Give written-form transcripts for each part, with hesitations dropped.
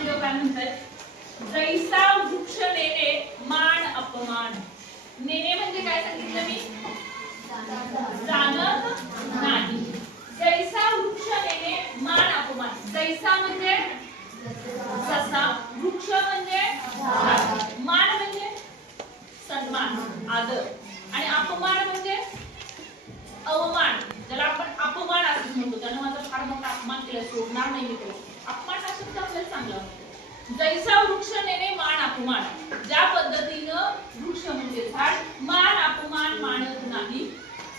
नामदेव काय म्हणतात, जैसा वृक्ष नेणे मान अपमान. नेणे म्हणजे काय सांगितलं मी, जाणत नाही. जैसा वृक्ष नेणे मान अपमान. जैसा म्हणजे जसा, वृक्ष म्हणजे झाड, मान म्हणजे सन्मान आदर, आणि अपमान म्हणजे अवमान, ज्याला आपण अपमान असं म्हणतो. त्यानं माझा फार मोठा अपमान केला, सोडणार नाही मी तो. अपमान हा शब्द आपल्याला चांगला वाटतो. जैसा वृक्ष नेणे मान अपमान. ज्या पद्धतीनं वृक्ष म्हणजे झाड मान अपमान मानत नाही,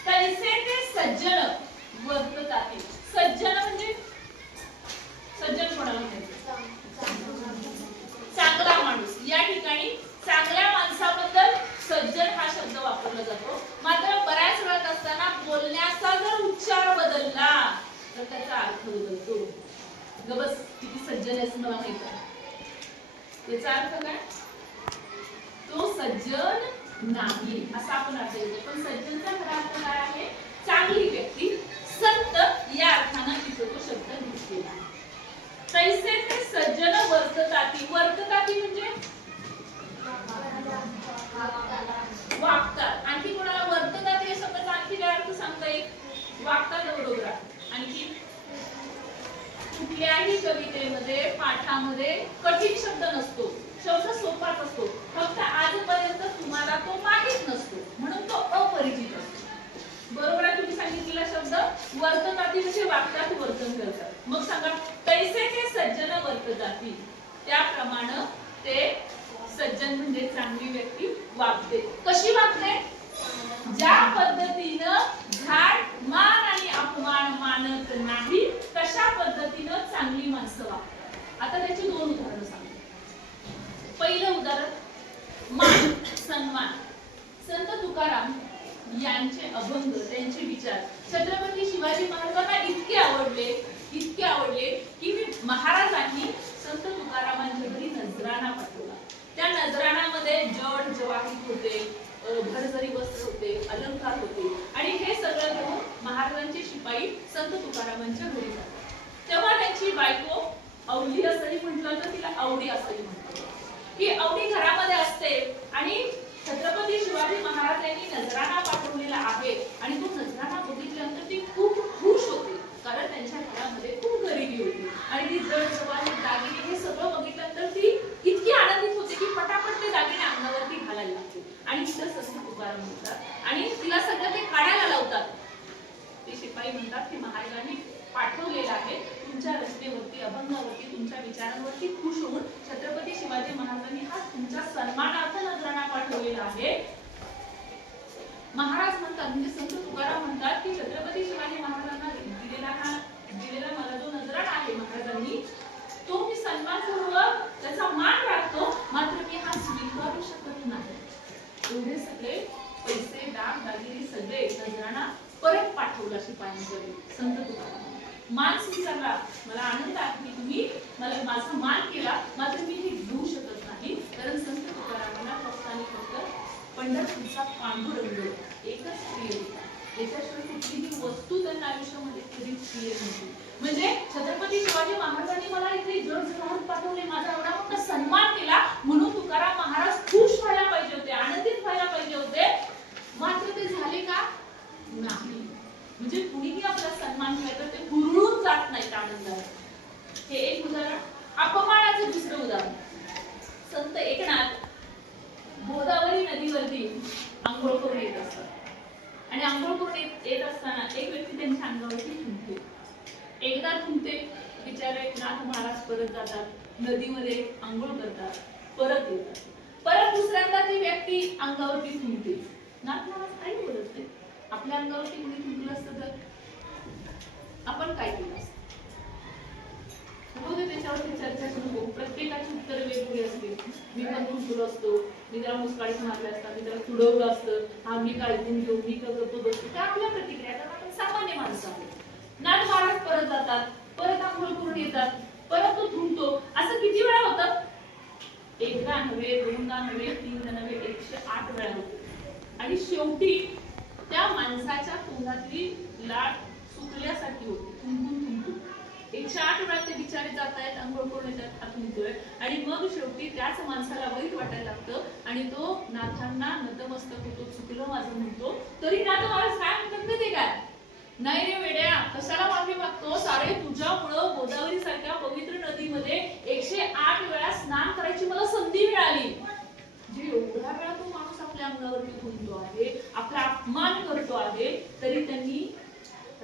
तैसे ते सज्जन वर्ततात. सज्जन म्हणजे सज्जन कोणाला म्हणतात, चांगला माणूस. या ठिकाणी चांगल्या माणसाबद्दल सज्जन हा शब्द वापरला जातो. मात्र बऱ्याच वेळात असताना बोलण्याचा जर उच्चार बदलला तर त्याचा अर्थ बदलतो. गबस किती सज्जन आहेस मला माहित आहे, त्याचा अर्थ काय, तो सज्जन नाही असा आपण अर्थ घेतो. पण सज्जनचा खरा अर्थ काय आहे, चांगली व्यक्ती, संत या अर्थाने तिथे तो शब्द घेतलेला आहे. तैसे ते सज्जन वर्तताती. वर्तताती म्हणजे वागतात. आणखी कोणाला वर्ततात या शब्दाचा आणखी काय अर्थ सांगता येईल, वागतात बरोबर. आणखी कुठल्याही कवितेमध्ये पाठामध्ये कठीण शब्द नसतो, शब्द सोपाच असतो. फक्त आजपर्यंत तुम्हाला तो माहित नसतो म्हणून तो अपरिचित असतो. बरोबर आहे तुम्ही सांगितलेला शब्द. वर्तताती म्हणजे वागतात, वर्तन करतात. मग सांगा, तैसे ते सज्जन वर्तताती. त्याप्रमाणे ते सज्जन म्हणजे चांगली व्यक्ती वागते. कशी वागते, ज्या पद्धतीनं झाड मान आणि अपमान मानत नाही तशा पद्धतीनं चांगली माणसं वागतात. आता त्याची दोन उदाहरणं सांगतो. पहिलं उदाहरण, मान सन्मान. संत तुकाराम यांचे अभंग, त्यांचे विचार छत्रपती शिवाजी महाराजांना इतके आवडले की महाराजांनी संत तुकारामांच्या घरी नजराणा पाठवला. त्या नजराणामध्ये जड जवाहीर होते, भरजरी वस्त्र होते, अलंकार होते, आणि हे सगळं घेऊन महाराजांचे शिपाई संत तुकारामांच्या घरी जातात. तेव्हा त्यांची बायको अवली असंही म्हटलं तर तिला आवडी असंही म्हणतो, ही आवडी घरामध्ये असते आणि छत्रपती शिवाजी महाराज यांनी नजराणा पाठवलेला आहे आणि तो नजराणा बघितल्यानंतर ती खूप खुश होते, कारण त्यांच्या घरामध्ये खूप गरिबी होती आणि ती जड जवाहीर दागिने हे सगळं बघितल्यानंतर ती इतकी आनंदित होते की पटापट ते दागिने अंगावरती घालायला लागते. आणि तिथं संत तुकाराम म्हणतात आणि तिला सगळं ते काढायला लावतात. ते शिपाई म्हणतात की महाराजांनी पाठवलेला आहे, तुमच्या रचनेवरती, अभंगावरती, तुमच्या विचारांवरती खुश होऊन छत्रपती शिवाजी महाराजांनी हा तुमच्या सन्मानार्थ नजराणा पाठवलेला आहे. महाराज म्हणतात, म्हणजे संत तुकाराम म्हणतात की छत्रपती शिवाजी महाराजांना दिलेला मला जो नजराणा आहे महाराजांनी, तो मी सन्मानपूर्वक त्याचा मान राखतो, मात्र मी हा स्वीकारू शकत नाही. एवढे सगळे पैसे, दाग दागिने सगळे नजराणा परत पाठवला शिपायांकडे. संत तुकाराम मान स्वीकारला, मला आनंद आहे की तुम्ही मला माझा मान केला, मात्र मी हे घेऊ शकत नाही, कारण संत तुकारामांना फक्त आणि फक्त पंढरपूरचा पांडुरंग एकच प्रिय होता. त्याच्याशिवाय कुठलीही वस्तू त्यांना आयुष्यामध्ये कधीच प्रिय नव्हती. म्हणजे छत्रपती शिवाजी महाराजांनी मला इथे जड जवाहर पाठवले, माझा एवढा मोठा सन्मान केला, म्हणून तुकाराम महाराज खुश व्हायला पाहिजे होते, आनंदित व्हायला पाहिजे होते, मात्र ते झाले का नाही. म्हणजे कुणीही आपला सन्मान केला तर ते हुरळून जात नाही आनंदाने. हे एक उदाहरण. अपमानाचं दुसरं उदाहरण, संत एकनाथ गोदावरी नदीवरती आंघोळ करून येत असतात आणि आंघोळ करून येत असताना एक व्यक्ती त्यांच्या अंगावरती थुंकते. एकदा थुंकते, बिचारे नाथ महाराज परत जातात, नदीमध्ये आंघोळ करतात, परत येतात. परत दुसऱ्यांदा ती व्यक्ती अंगावरती थुंकते. नाथ महाराज काही बोलत नाही. आपल्या अंगावरती कुणी थुंकलं असतं तर आपण काय केलं असतं? त्याच्यावरती चर्चा सुरू. प्रत्येकाची उत्तर वेगवेगळी असते. मी पण थुंकलो असतो, मी त्याला मुस्काळीत मारले असतात, मी त्याला तुडवलं असतं, हा मी काय ऐकून घेऊ, मी करतो बसतो, त्या आपल्या प्रतिक्रिया, कारण आपण सामान्य माणसं आहोत. नाथ महाराज परत जातात, परत आंघोळ करून येतात, परत तो थुंकतो. असं किती वेळा होतं? एकदा नव्हे, दोनदा नव्हे, तीनदा नव्हे, 108 वेळा होतं. आणि शेवटी त्या माणसाच्या तोंडातली लाट सुकल्यासारखी होती, थुंकून थुंकून 108 वेळा ते बिचारे जात आहेत, अंघोळ करून येतात, हातून येतोय आणि मग शेवटी त्याच माणसाला वाईट वाटायला लागतं आणि तो नाथांना नतमस्तक होतो, चुकलं माझं म्हणतो. तरी नाथ महाराज काय म्हणतात ना, ते काय नाही रे वेड्या, कशाला माफी मागतो, सारे तुझ्यामुळं गोदावरी सारख्या पवित्र नदीमध्ये 108 वेळा स्नान करायची मला संधी मिळाली. जे एवढ्या वेळा तो माणूस आपल्या अंगावरती धुंतो आहे, आपला अपमान करतो आहे, तरी त्यांनी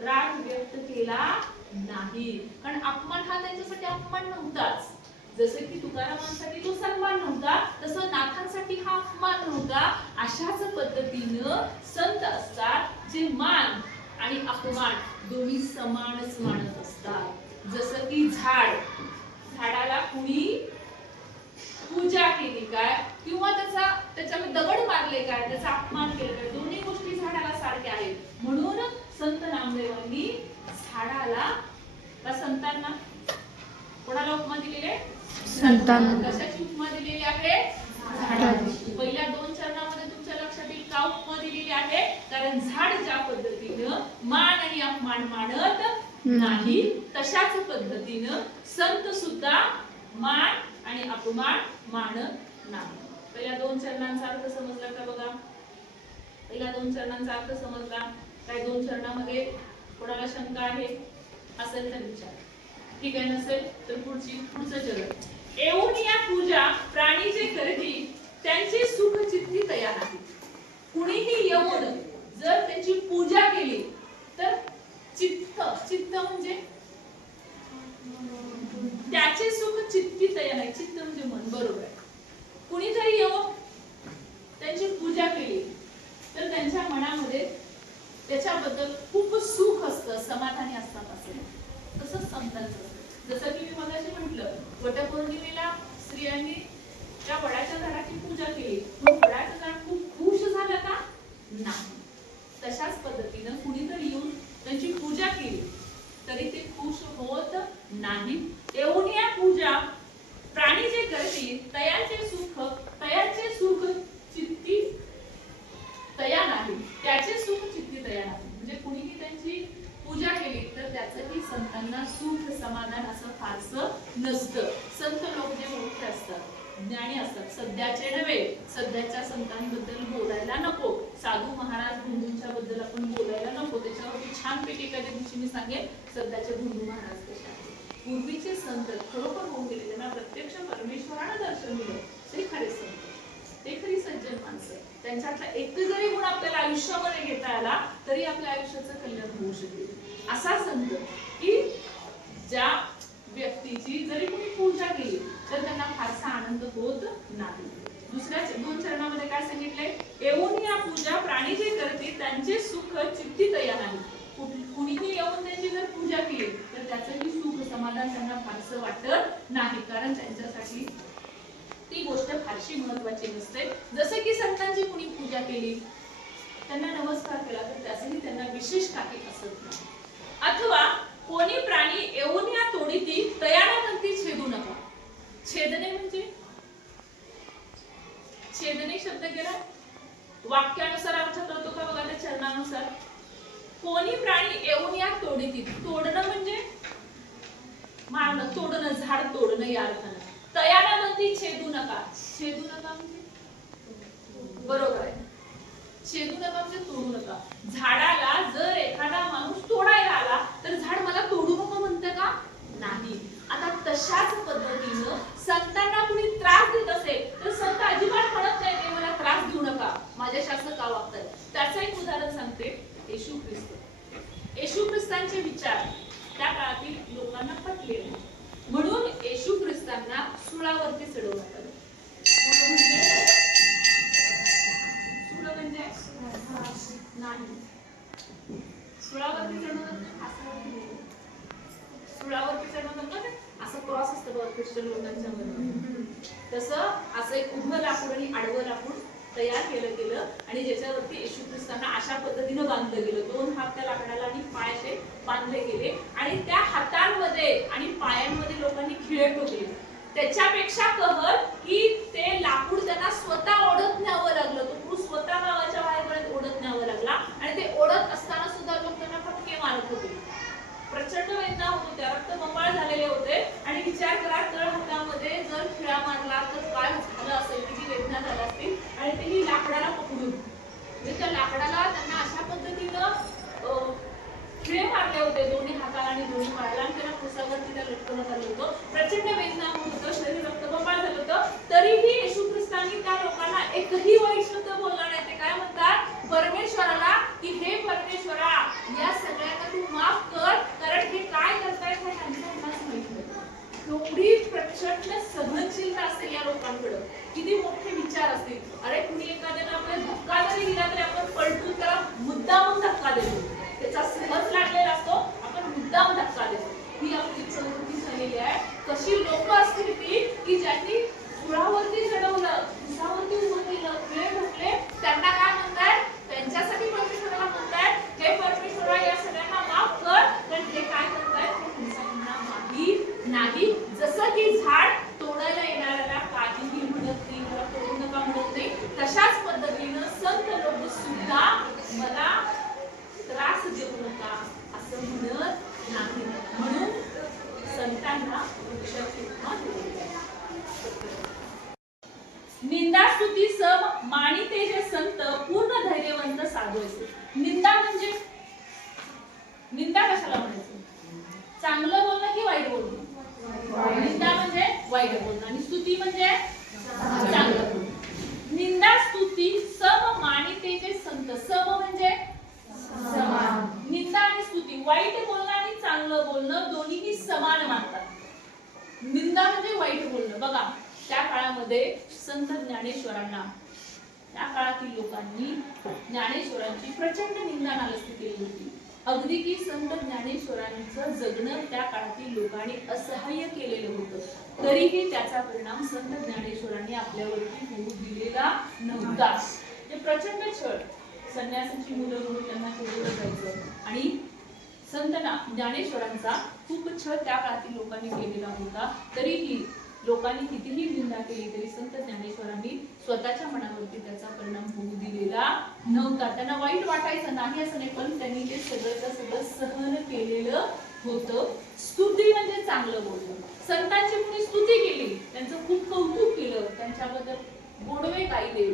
राग व्यक्त केला नाही. कारण अपमान हा त्यांच्यासाठी अपमान नव्हताच. जसं की तुकारामांसाठी तो सन्मान नव्हता, तसं नाथांसाठी हा अपमान नव्हता. अशाच पद्धतीनं संत असतात जे मान आणि अपमान दोन्ही समानच मानत असतात. जसं की झाडाला कुणी पूजा केली काय किंवा त्याच्यामध्ये दगड मारले काय, त्याचा अपमान केला काय, दोन्ही गोष्टी झाडाला सारख्या आहेत. म्हणून संत नामदेवांनी झाडाला का संतांना, कोणाला उपमा दिलेली आहे? संतांना. कशाची उपमा दिलेली आहे? झाडाची. पहिल्या 2 चरणामध्ये तुमच्या लक्षात येईल का उपमा दिलेली आहे? कारण झाड ज्या पद्धतीनं मान आणि अपमान मानत नाही, तशाच पद्धतीनं संत सुद्धा मान आणि अपमान मानत नाही. पहिल्या 2 चरणांचा अर्थ समजला का बघा? पहिल्या 2 चरणांचा अर्थ समजला काय? 2 चरणामध्ये कोणाला शंका आहे असेल तर विचार, ठीक आहे, नसेल तर पुढचं चरण. येऊन या पूजा प्राणी जे करती त्यांची सुख चित्ती तया नाही. कुणीही येऊन जर त्यांची पूजा केली तर चित्त म्हणजे त्याचे सुख चित्ती तया नाही. चित्त म्हणजे मन, बरोबर आहे. कुणीतरी येऊन त्यांची पूजा केली तर त्यांच्या मनामध्ये त्याच्याबद्दल खूप सुख असतं, समाधानी असतात असेल. तसंच संतांचं. जसं की मी मगाशी म्हटलं, वटपौर्णिमेला स्त्रियांनी त्या वडाच्या झाडाची पूजा केली, मग वडाचं झाड खूप खुश झालं का? नाही. तशाच पद्धतीनं कुणीतरी येऊन त्यांची पूजा केली तरी ते खुश होत नाही. येऊन या पूजा प्राणी जे करतील तयाचे सुख चित्ती तया नाही. त्याचे सुख चित्ती तया नाही. म्हणजे कुणीही त्यांची पूजा केली तर त्याचंही संतांना सुख समाधान असं फारसं नसतं. संत लोक जे मोठे असतात, ज्ञानी असतात, सध्याचे नव्हे, सध्याच्या संतांबद्दल बोलायला नको, साधू महाराज बंधूंच्या बद्दल आपण बोलायला नको. त्याच्यावरती छान पैकी एखाद्या दिवशी मी सांगेन सध्याचे बंधू महाराज कसे आहेत. पूर्वीचे संत खरोखर होऊन गेले, त्यांना प्रत्यक्ष परमेश्वरानं दर्शन दिलं, ते खरे संत, ते खरी सज्जन माणसं. त्यांच्यातला एक जरी गुण आपल्याला आयुष्यामध्ये घेता आला तरी आपल्या आयुष्याचं कल्याण होऊ शकेल. असा संत की ज्या व्यक्तीची जरी कोणी पूजा केली तर त्यांना फारसा आनंद होत नाही. दुसऱ्या 2 चरणामध्ये काय सांगितलंय? येऊन या पूजा प्राणी जे करतील त्यांचे सुख चित्ती तया नाही. कुणीही येऊन त्यांची जर पूजा केली तर त्याचंही सुख समाधान त्यांना फारसं वाटत नाही, कारण त्यांच्यासाठी ती गोष्ट फारशी महत्वाची नसते. जसे की संतांची कुणी पूजा केली, त्यांना नमस्कार केला तर त्याचंही त्यांना विशेष काही असत नाही. अथवा कोणी प्राणी येऊन या तोडीती तयाना म्हणती छेदू नका. छेदणे म्हणजे छेदणे शब्द केला वाक्यानुसार अर्थ करतो का बघा, त्या चरणानुसार. कोणी प्राणी येऊन या तोडीती, तोडणं म्हणजे मारणं, तोडणं, झाड तोडणं या अर्थानं. तयाना म्हणती छेदू नका. छेदू नका म्हणजे बरोबर आहे, छेदू नका म्हणजे तोडू नका. झाडाला जर एखादा माणूस तोडायला आला तर झाड मला तोडू नको म्हणतं का? नाही. आता तशाच पद्धतीनं संतांना कुणी त्रास देत असेल तर संत अजिबात म्हणत नाही ते मला त्रास देऊ नका, माझ्याशी असं का वागताय. त्याचं एक उदाहरण सांगते. येशू ख्रिस्तांचे विचार त्या काळातील लोकांना पटले नाही, म्हणून येशू ख्रिस्तांना सुळावरती चढवण्यात आलं. सुळ म्हणजे नाही, सुळावरती चढवणं सुळावरती चढवणं असं क्रॉस असतं बघा ख्रिश्चन लोकांच्या मध्ये. तसं असं एक उभं लाकूड आणि आडवं लाकूड तयार केलं आणि ज्याच्यावरती येशू ख्रिस्तांना अशा पद्धतीनं बांधलं गेलं. 2 हात त्या लाकडाला आणि पाय असे बांधले गेले आणि त्या हातांमध्ये आणि पायांमध्ये लोकांनी खिळे ठोकले. त्याच्यापेक्षा कहर की ते लाकूड त्यांना स्वतः ओढत न्यावं लागलं. तो पुरुष स्वतः गावाच्या बाहेरपर्यंत ओढत न्यावं लागला आणि ते ओढत असताना सुद्धा लोक त्यांना फटके मारत होते. प्रचंड वेदना होत होत्या, रक्त बंबाळ या लोकांकडे किती मोठे विचार असतील. अरे कुणी एखाद्याला आपला धक्का जरी दिला तरी आपण पलटून त्याला मुद्दामून धक्का देतो. त्याचा सहज लागलेला असतो, आपण मुद्दाम धक्का देतो. ही आपली प्रवृत्ती झालेली आहे. कशी लोक असतील ती की ज्यांनी सुळावरती चढवलं, उसावरती उभं केलं, वेळ घातले, त्यांना काय म्हणतात? त्यांच्यासाठी परमेश्वराला म्हणतात, हे परमेश्वरा या सगळ्यांना माफ कर. पण ते काय करतात? तुमचा माहीत नाही. जसं की झाड तोडायला येणाऱ्याला काहीही म्हणत नाही, मला तोडू नका म्हणत नाही, तशाच पद्धतीनं संत लोक सुद्धा मला त्रास देऊ नका असं म्हणत नाही. म्हणून संतांना निंदा स्तुती सम मानिते जे संत पूर्ण धैर्यवंत साधवायचे. निंदा म्हणजे निंदा कशाला म्हणायचं? चांगलं बोलणं की वाईट बोलणं? निंदा म्हणजे वाईट बोलणं आणि स्तुती म्हणजे चांगलं बोलणं. निंदा स्तुती सम मानिते जे संत. सम म्हणजे समान. निंदा आणि स्तुती, वाईट बोलणं आणि चांगलं बोलणं दोन्हीही समान मानतात. निंदा म्हणजे वाईट बोलणं. बघा त्या काळामध्ये संत ज्ञानेश्वरांना, त्या काळातील लोकांनी ज्ञानेश्वरांची प्रचंड निंदा नालस्ती केली होती. अगदी की संत ज्ञानेश्वरांचं जगणं त्या काळातील लोकांनी असहाय्य केलेलं होतं, तरीही त्याचा परिणाम संत ज्ञानेश्वरांनी आपल्यावरती होऊ दिलेला नव्हता. ते प्रचंड छळ, संन्यासाची मुलं म्हणून त्यांना ठेवलं जायचं आणि संत ज्ञानेश्वरांचा खूप छळ त्या काळातील लोकांनी केलेला होता. तरीही लोकांनी कितीही निंदा केली तरी संत ज्ञानेश्वरांनी स्वतःच्या मनावरती त्याचा परिणाम होऊ दिलेला नव्हता. त्यांना वाईट वाटायचं नाही असं नाही, पण त्यांनी ते सगळं सहन केलेलं होतं. स्तुती म्हणजे चांगलं बोलणं. संतांची कुणी स्तुती केली, त्यांचं खूप कौतुक केलं, त्यांच्याबद्दल गोडवे गायले,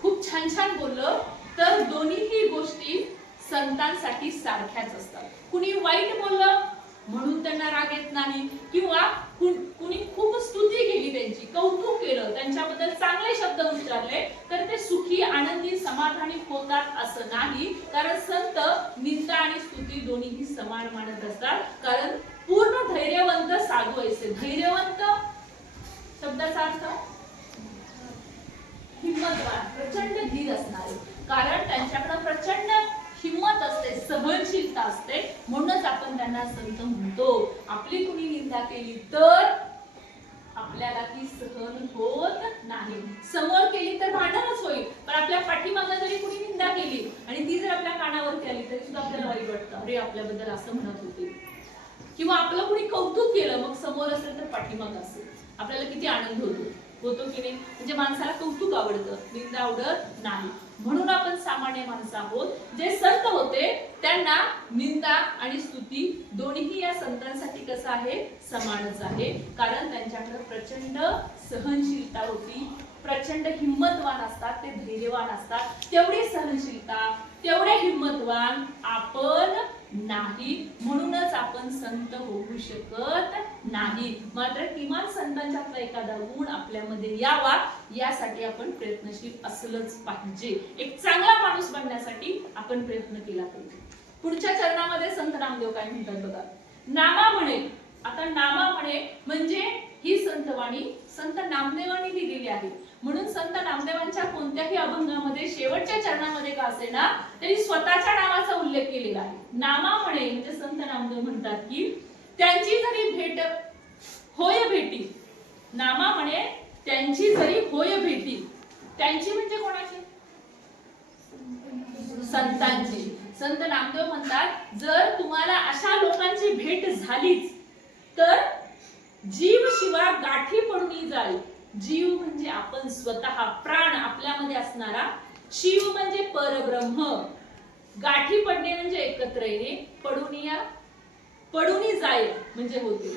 खूप छान छान बोललं, तर दोन्हीही गोष्टी संतांसाठी सारख्याच असतात. कुणी वाईट बोललं म्हणून त्यांना राग येत नाही, किंवा कुणी खूप स्तुती केली, त्यांची कौतुक केलं, त्यांच्याबद्दल चांगले शब्द उच्चारले, तर ते सुखी, आनंदी, समाधानी होतात असं नाही. कारण संत निंदा आणि स्तुती दोन्हीही समान मानत असतात. कारण पूर्ण धैर्यवंत साधू असे. धैर्यवंत शब्दाचा अर्थ हिम्मतवान, प्रचंड धीर असणारे. कारण त्यांच्याकडे प्रचंड हिम्मत असते, सहनशीलता असते, म्हणूनच आपण त्यांना संत म्हणतो. आपली कुणी निंदा केली तर आपल्याला ती सहन होत नाही. समोर केली तर भांडणच होईल, पण आपल्या पाठीमागे जरी कुणी निंदा केली आणि ती जर आपल्या कानावरती आली तरी सुद्धा आपल्याला वाईट वाटतं, अरे आपल्याबद्दल असं म्हणत होते. किंवा आपलं कुणी कौतुक केलं, मग समोर असेल तर पाठीमागे असेल, आपल्याला किती आनंद होतो की नाही? म्हणजे माणसाला कौतुक आवडतं, निंदा आवडत नाही. म्हणून आपण सामान्य माणसं आहोत. जे संत होते त्यांना निंदा आणि स्तुती दोन्हीही या संतांसाठी कसं आहे? समानच आहे. कारण त्यांच्याकडे प्रचंड सहनशीलता होती, प्रचंड हिम्मतवान असतात, ते धैर्यवान असतात. तेवढी सहनशीलता, तेवढे हिम्मतवान आपण नाही, म्हणूनच आपण संत होऊ शकत नाही. मात्र किमान संतांच्यातला एखादा गुण आपल्यामध्ये यावा यासाठी आपण प्रयत्नशील असलंच पाहिजे. एक चांगला माणूस बनण्यासाठी आपण प्रयत्न केला पाहिजे. पुढच्या चरणामध्ये संत नामदेव काय म्हणतात बघा. नामा म्हणे, आता नामा म्हणे म्हणजे ही संतवाणी संत नामदेवांनी लिहिलेली आहे. म्हणून संत नामदेवांच्या कोणत्याही अभंगामध्ये शेवटच्या चरणामध्ये का असेना तरी स्वतःच्या नावाचा उल्लेख केलेला आहे. नामा म्हणे म्हणजे संत नामदेव म्हणतात की त्यांची जरी भेट होय भेटी, नामा म्हणे त्यांची जरी होय भेटी, त्यांची म्हणजे कोणाची? संतांची. संत नामदेव म्हणतात जर तुम्हाला अशा लोकांची भेट झालीच तर जीव शिवा गाठी पडून जाईल. जीव म्हणजे आपण स्वतः, प्राण आपल्यामध्ये असणारा. शिव म्हणजे परब्रह्म. गाठी पडणे म्हणजे एकत्र येणे. पडून जाईल म्हणजे होते.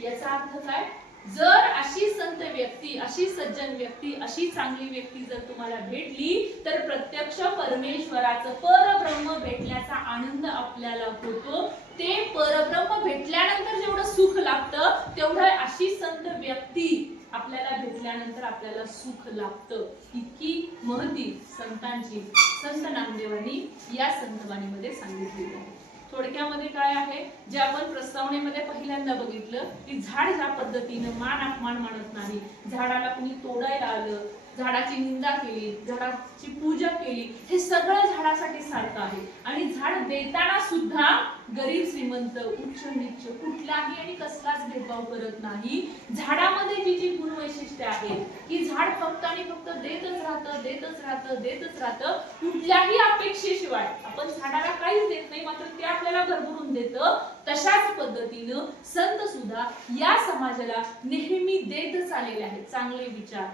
याचा अर्थ काय? जर अशी संत व्यक्ती, अशी सज्जन व्यक्ती, अशी चांगली व्यक्ती जर तुम्हाला भेटली तर प्रत्यक्ष परमेश्वराचं, परब्रह्म भेटण्याचा आनंद आपल्याला होतो. ते परब्रह्म भेटल्यानंतर जेवढं सुख लागतं तेवढं अशी संत व्यक्ती आपल्याला भेटल्यानंतर आपल्याला सुख लागतं. इतकी महती संतांची संत नामदेवांनी या संतवाणीमध्ये सांगितलेली आहे. थोडक्यामध्ये काय आहे, जे आपण प्रस्तावनेमध्ये पहिल्यांदा बघितलं की झाड ज्या पद्धतीनं मान अपमान मानत नाही, झाडाला कुणी तोडायला आलं, झाडाची निंदा केली, झाडाची पूजा केली, हे सगळं झाडासाठी सारखं आहे. आणि झाड देताना सुद्धा गरीब श्रीमंत उच्च नीच कुठलाही आणि कसलाच भेदभाव करत नाही. झाडामध्ये जी जी गुणवैशिष्ट्ये आहेत की झाड फक्त आणि फक्त देतच राहतं, देतच राहतं, देतच राहतं, कुठल्याही अपेक्षेशिवाय. आपण झाडाला काहीच देत नाही, मात्र ते आपल्याला भरभरून देतं. तशाच पद्धतीनं संत सुद्धा या समाजाला नेहमी देतच आलेले आहेत. चांगले विचार,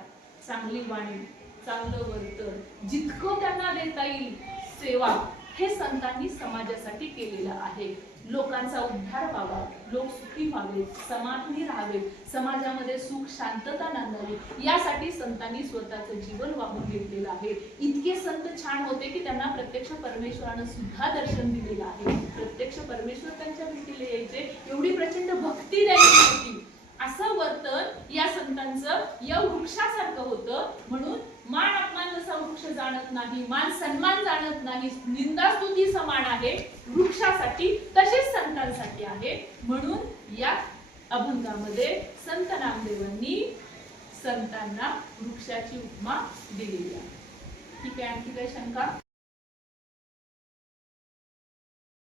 चांगली वाणी, चांगलं वर्तन, जितकं त्यांना देता येईल सेवा, हे संतांनी समाजासाठी केलेलं आहे. लोकांचा उद्धार व्हावा, लोक सुखी व्हावेत, समाधानी राहावेत, समाजामध्ये सुख शांतता नांदावी, यासाठी संतांनी स्वतःचं जीवन वाहून घेतलेलं आहे. इतके संत छान होते की त्यांना प्रत्यक्ष परमेश्वरानं सुद्धा दर्शन दिलेलं आहे. प्रत्यक्ष परमेश्वर त्यांच्या भेटीला यायचे, एवढी प्रचंड भक्ती द्यायची होती. असं वर्तन या संतांचं या वृक्षासारखं होतं. म्हणून मान अपमान जसा वृक्ष जाणत नाही, मान सन्मान जाणत नाही, निंदा स्तुती समान आहे वृक्षासाठी, तसेच संतांसाठी आहे. म्हणून या अभंगामध्ये संत नामदेवांनी संतांना वृक्षाची उपमा दिलेली आहे. ठीक आहे, आणखी काही शंका?